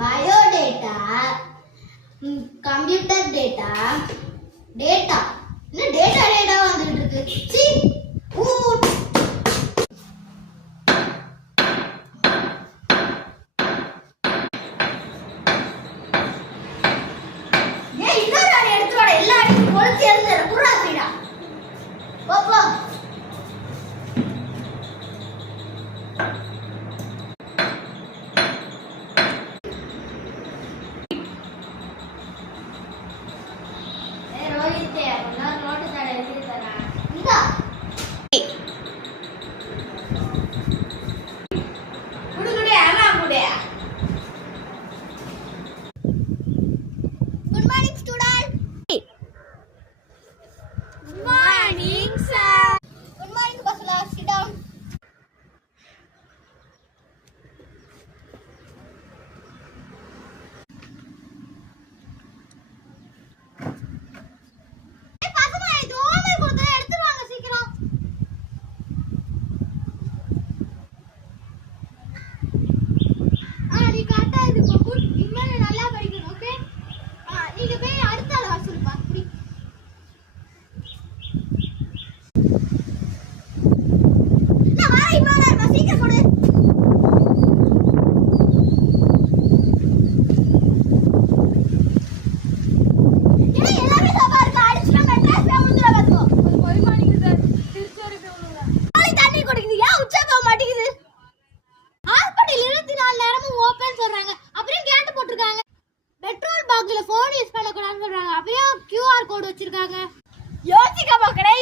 Biodata, computer data, data. என்ன data வந்துட்டு இருக்கு. சி ஏய் இன்னொரு ஆளை எடுத்து வாடா எல்லா அடியும் கொளுத்தி எறிஞ்சற புறா சீடா. போ யோசிக்க போகிறேன்.